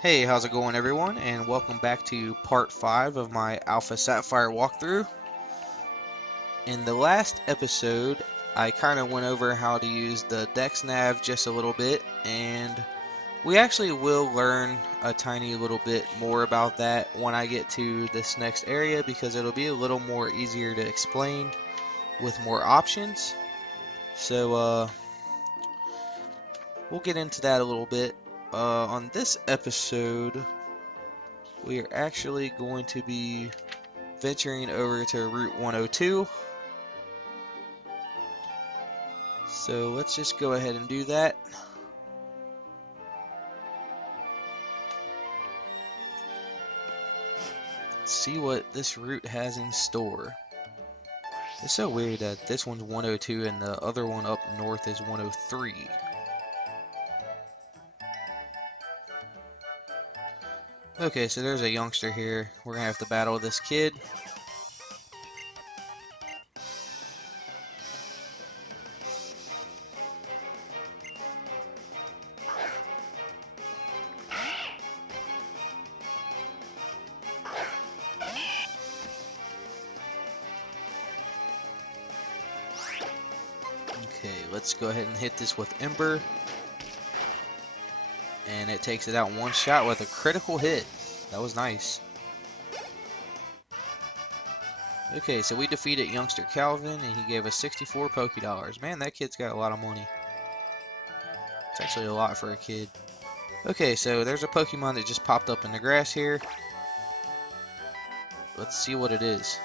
Hey, how's it going everyone, and welcome back to part 5 of my Alpha Sapphire walkthrough. In the last episode, I kind of went over how to use the Dex Nav just a little bit, and we actually will learn a tiny little bit more about that when I get to this next area because it'll be a little more easier to explain with more options. So, we'll get into that a little bit. On this episode, we are actually going to be venturing over to Route 102. So let's just go ahead and do that. Let's see what this route has in store. It's so weird that this one's 102 and the other one up north is 103. Okay, so there's a youngster here. We're gonna have to battle this kid. Okay, let's go ahead and hit this with Ember. And it takes it out in one shot with a critical hit. That was nice. Okay, so we defeated youngster Calvin and he gave us 64 Poké Dollars. Man, that kid's got a lot of money. It's actually a lot for a kid. Okay, so there's a Pokemon that just popped up in the grass here. Let's see what it is.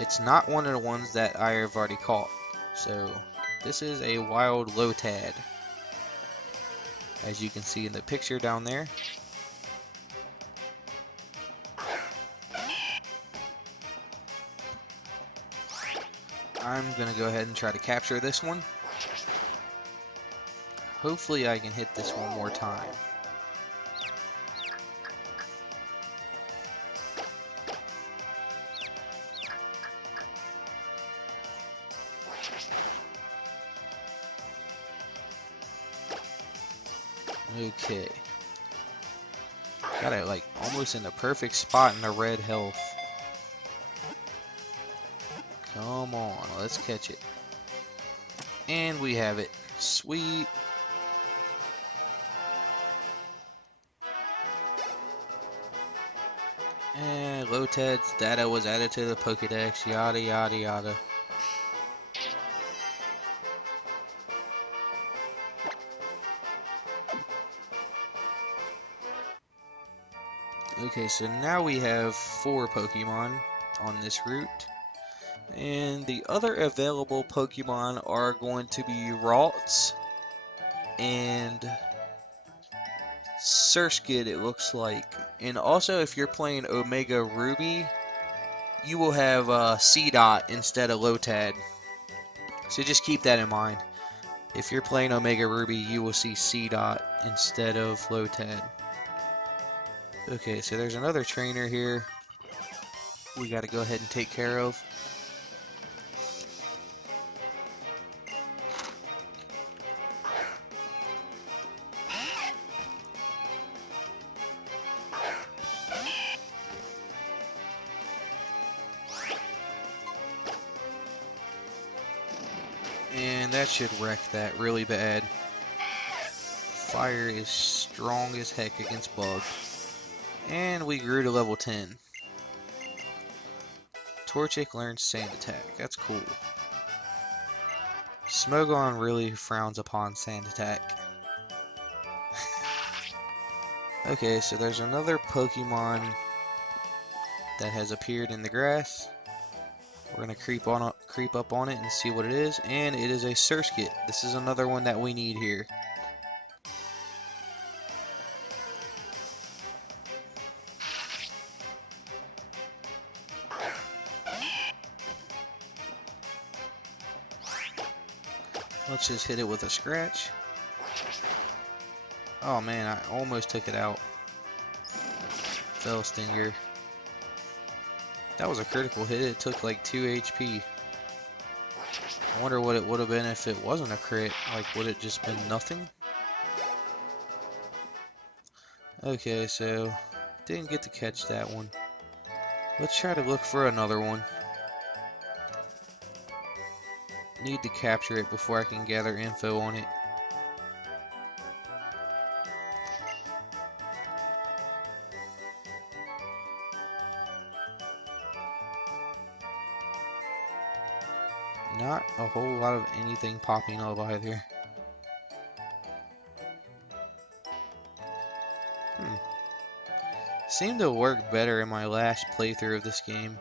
It's not one of the ones that I have already caught. So, this is a wild Lotad. As you can see in the picture down there. I'm going to go ahead and try to capture this one. Hopefully I can hit this one more time. Okay. Got it like almost in the perfect spot in the red health. Come on, let's catch it. And we have it. Sweet. And Lotad's data was added to the Pokédex, yada yada yada. Okay, so now we have 4 Pokemon on this route. And the other available Pokemon are going to be Ralts and Surskit, it looks like. And also, if you're playing Omega Ruby, you will have C-Dot instead of Lotad. So just keep that in mind. If you're playing Omega Ruby, you will see C-Dot instead of Lotad. Okay, so there's another trainer here we got to go ahead and take care of. And that should wreck that really bad. Fire is strong as heck against Bug. And we grew to level 10. Torchic learns Sand Attack. That's cool. Smogon really frowns upon Sand Attack. Okay, so there's another Pokemon that has appeared in the grass. We're gonna creep up on it and see what it is, and it is a Surskit. This is another one that we need here. Let's just hit it with a scratch. Oh man, I almost took it out. Fell Stinger. That was a critical hit. It took like 2 HP. I wonder what it would have been if it wasn't a crit. Like, would it just been nothing? Okay, so didn't get to catch that one. Let's try to look for another one. Need to capture it before I can gather info on it. Not a whole lot of anything popping up either. Seemed to work better in my last playthrough of this game.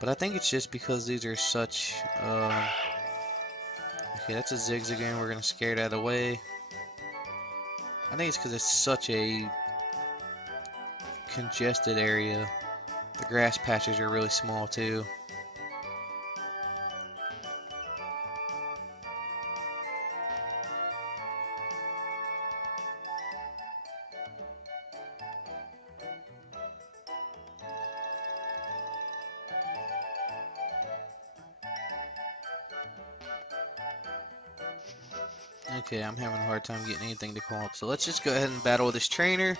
But I think it's just because these are such... okay, that's a Zigzagoon. We're going to scare it out of the way. I think it's because it's such a congested area. The grass patches are really small too. Okay, I'm having a hard time getting anything to call up. So let's just go ahead and battle this trainer.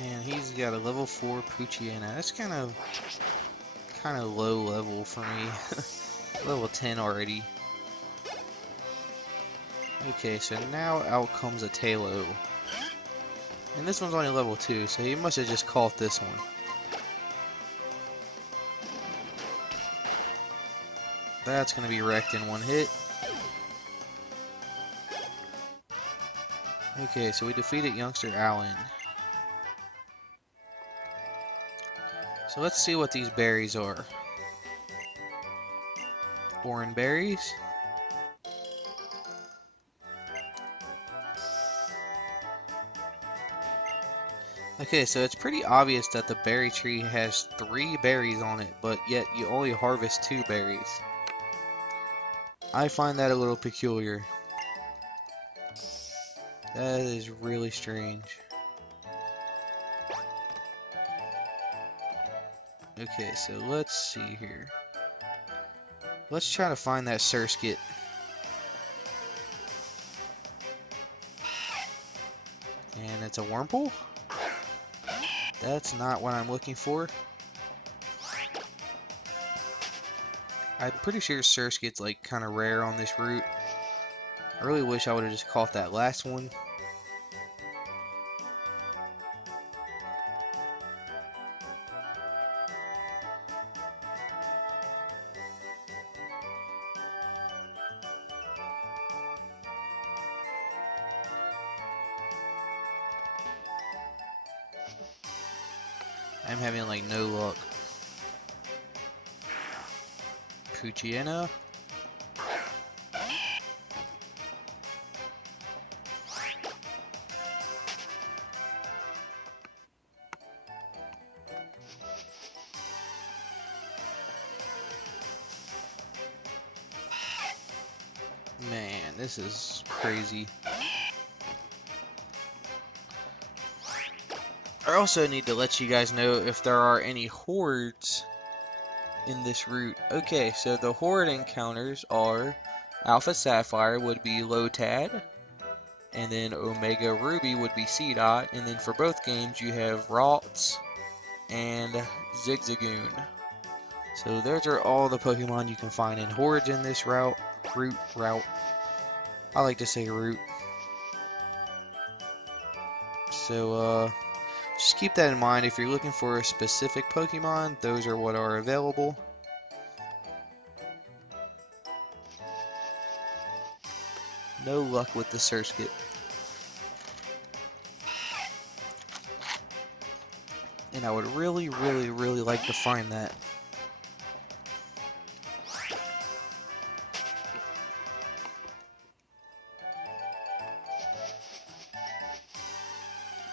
And he's got a level 4 Poochyena. That's kind of low level for me. Level 10 already. Okay, so now out comes a Talo. And this one's only level 2, so he must have just caught this one. That's going to be wrecked in one hit. Okay, so we defeated youngster Allen. So let's see what these berries are. Oran berries. Okay, so it's pretty obvious that the berry tree has 3 berries on it, but yet you only harvest 2 berries. I find that a little peculiar. That is really strange. Okay, so let's see here. Let's try to find that Surskit. And it's a Wurmple? That's not what I'm looking for. I'm pretty sure Surskit's like kind of rare on this route. I really wish I would have just caught that last one. I'm having like no luck. Poochyena. Man, this is crazy. I also need to let you guys know if there are any hordes in this route. Okay, so the horde encounters are Alpha Sapphire would be Lotad, and then Omega Ruby would be Seedot, and then for both games you have Ralts and Zigzagoon. So those are all the Pokemon you can find in hordes in this route. I like to say route. So just keep that in mind. If you're looking for a specific Pokemon, those are what are available. No luck with the Surskit. And I would really, really, really like to find that.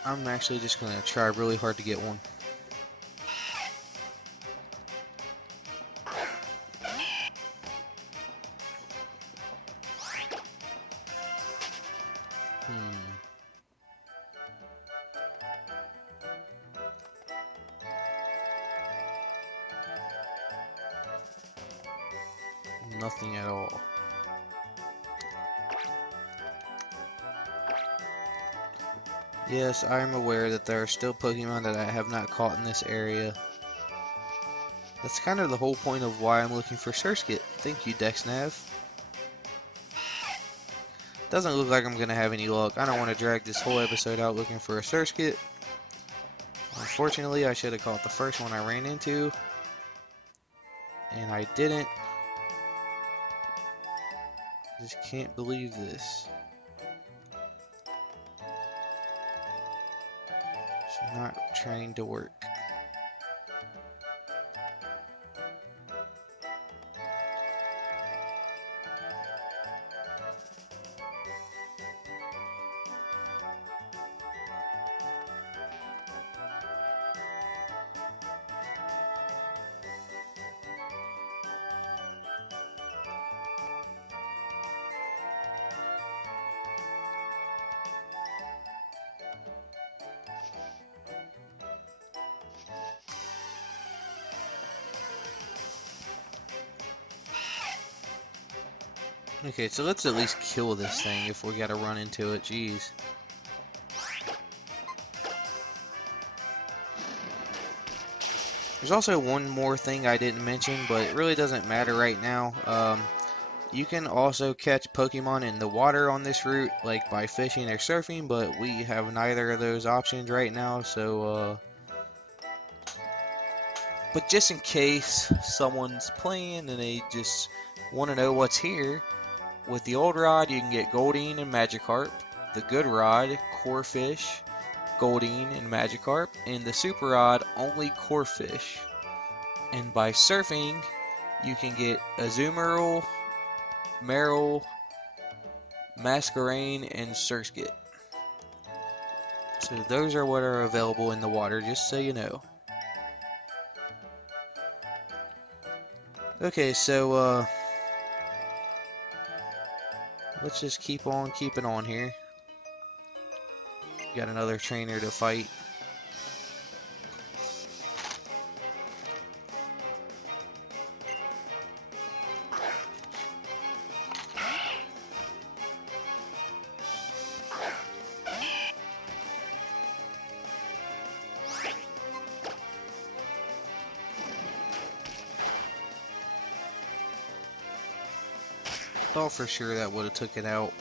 I'm actually just going to try really hard to get one. nothing at all. Yes, I am aware that there are still Pokemon that I have not caught in this area. That's kind of the whole point of why I'm looking for Surskit. Thank you, DexNav. Doesn't look like I'm going to have any luck. I don't want to drag this whole episode out looking for a Surskit. Unfortunately, I should have caught the first one I ran into. And I didn't. Just can't believe this. It's not trying to work. Okay, so let's at least kill this thing if we gotta run into it. Jeez. There's also one more thing I didn't mention, but it really doesn't matter right now. You can also catch Pokemon in the water on this route, like by fishing or surfing, but we have neither of those options right now, so but just in case someone's playing and they just want to know what's here, with the old rod you can get Goldeen and Magikarp, the good rod, Corphish, Goldeen and Magikarp, and the super rod, only Corphish. And by surfing, you can get Azumarill, Marill, Masquerain, and Surskit. So those are what are available in the water, just so you know. Okay, so let's just keep on keeping on here. Got another trainer to fight. Thought for sure that would have took it out.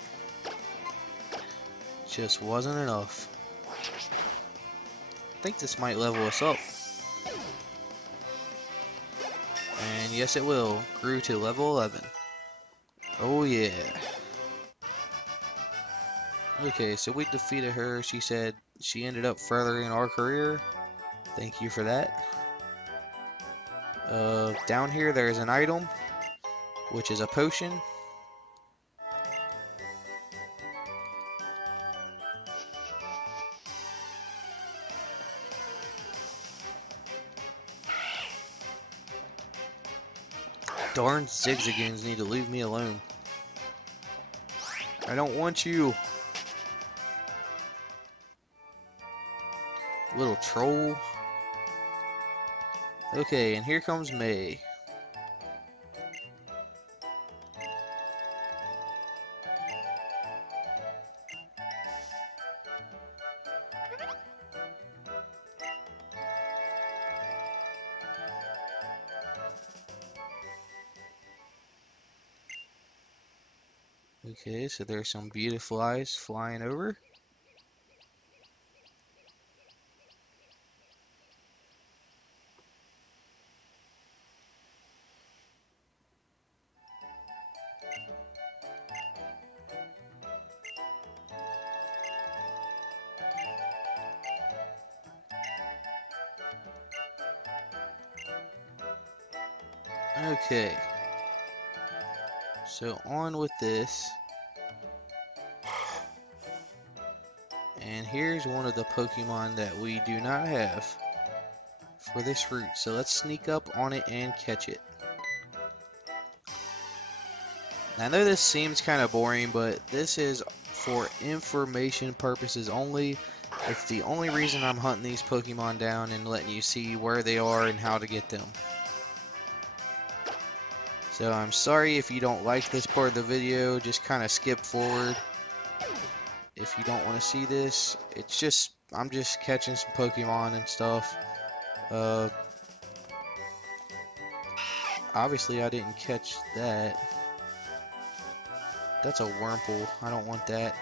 Just wasn't enough. I think this might level us up. And yes it will. Grew to level 11. Oh yeah. Okay, so we defeated her. She said she ended up furthering our career. Thank you for that. Down here there's an item, which is a potion. Darn Zigzagoons need to leave me alone. I don't want you. Little troll. Okay, and here comes May. Okay, so there's some beautiful eyes flying over. Okay. So on with this. And here's one of the Pokemon that we do not have for this route. So let's sneak up on it and catch it. Now, I know this seems kind of boring, but this is for information purposes only. It's the only reason I'm hunting these Pokemon down and letting you see where they are and how to get them. So I'm sorry if you don't like this part of the video, just kind of skip forward. If you don't want to see this, it's just, I'm just catching some Pokemon and stuff. Obviously I didn't catch that. That's a Wurmple, I don't want that.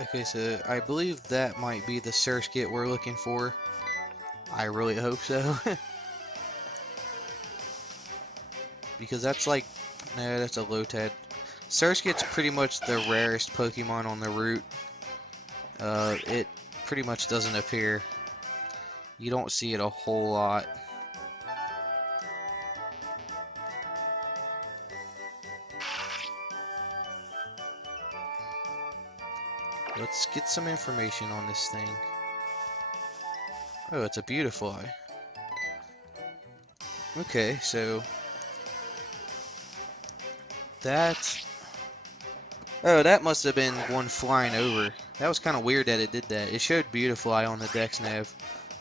Okay, so I believe that might be the Surskit we're looking for. I really hope so. Because that's like, no, that's a Lotad. Surskit's pretty much the rarest Pokemon on the route. It pretty much doesn't appear. You don't see it a whole lot. Let's get some information on this thing. Oh, it's a Beautifly. Okay, so that's... Oh, that must have been one flying over. That was kind of weird that it did that. It showed Beautifly on the Dex nav.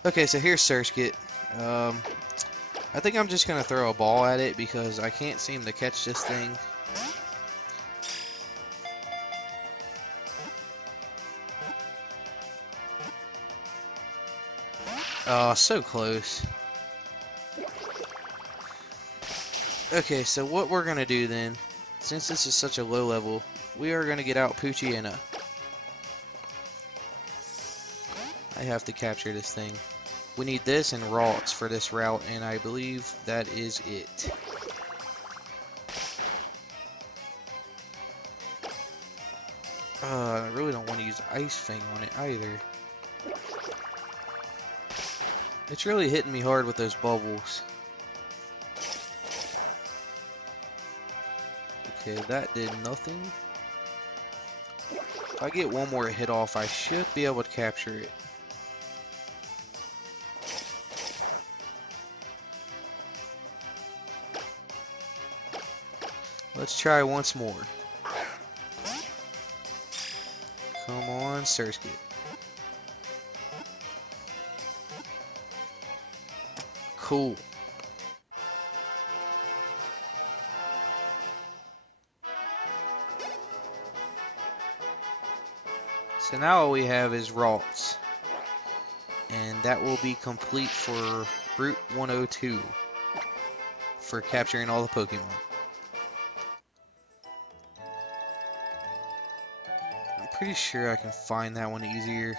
Okay, so here's Surskit. I think I'm just going to throw a ball at it because I can't seem to catch this thing. Oh, so close. Okay, so what we're going to do then, since this is such a low level, we are going to get out Poochyena. I have to capture this thing. We need this and Ralts for this route, and I believe that is it. I really don't want to use Ice Fang on it either. It's really hitting me hard with those bubbles. Okay, that did nothing. If I get one more hit off, I should be able to capture it. Let's try once more. Come on, Surskit. Cool. So now all we have is Ralts. And that will be complete for Route 102 for capturing all the Pokemon. I'm pretty sure I can find that one easier.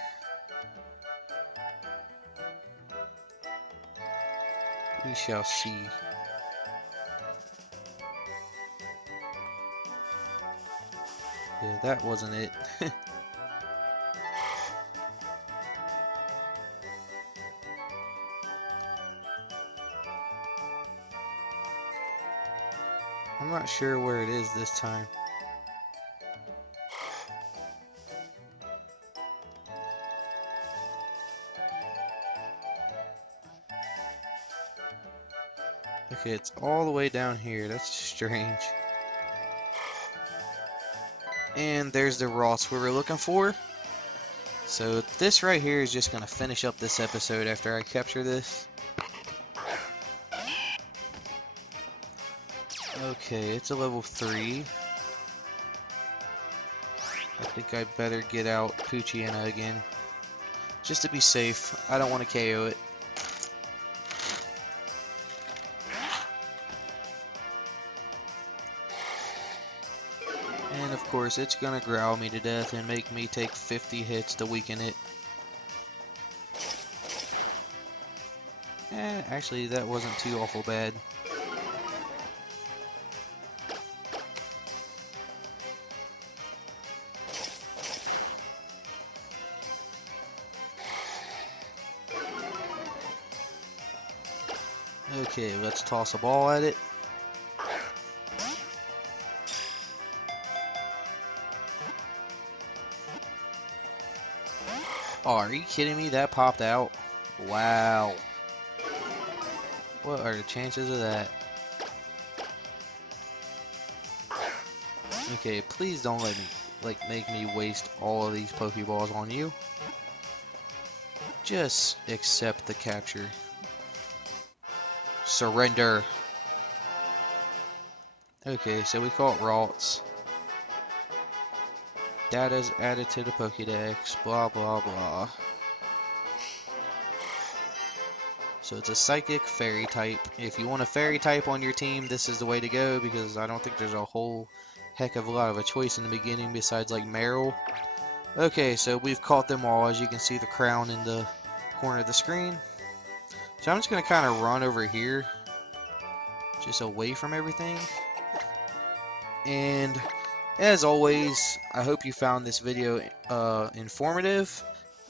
We shall see. Yeah, that wasn't it. I'm not sure where it is this time. Okay, it's all the way down here. That's strange. And there's the Ross we were looking for. So this right here is just going to finish up this episode after I capture this. Okay, it's a level 3. I think I better get out Poochyena again. Just to be safe. I don't want to KO it. And of course it's gonna growl me to death and make me take 50 hits to weaken it. Actually that wasn't too awful bad. Okay, let's toss a ball at it. Oh, are you kidding me? That popped out. Wow. What are the chances of that? Okay, please don't let me, make me waste all of these Pokeballs on you. Just accept the capture. Surrender. Okay, so we caught Ralts. Data's added to the Pokédex, blah blah blah. So it's a Psychic Fairy type. If you want a Fairy type on your team, this is the way to go because I don't think there's a whole heck of a lot of a choice in the beginning besides like Meryl. Okay, so we've caught them all. As you can see the crown in the corner of the screen. So I'm just going to kind of run over here, just away from everything. And as always, I hope you found this video informative.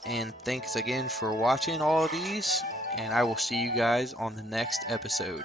And thanks again for watching all of these. And I will see you guys on the next episode.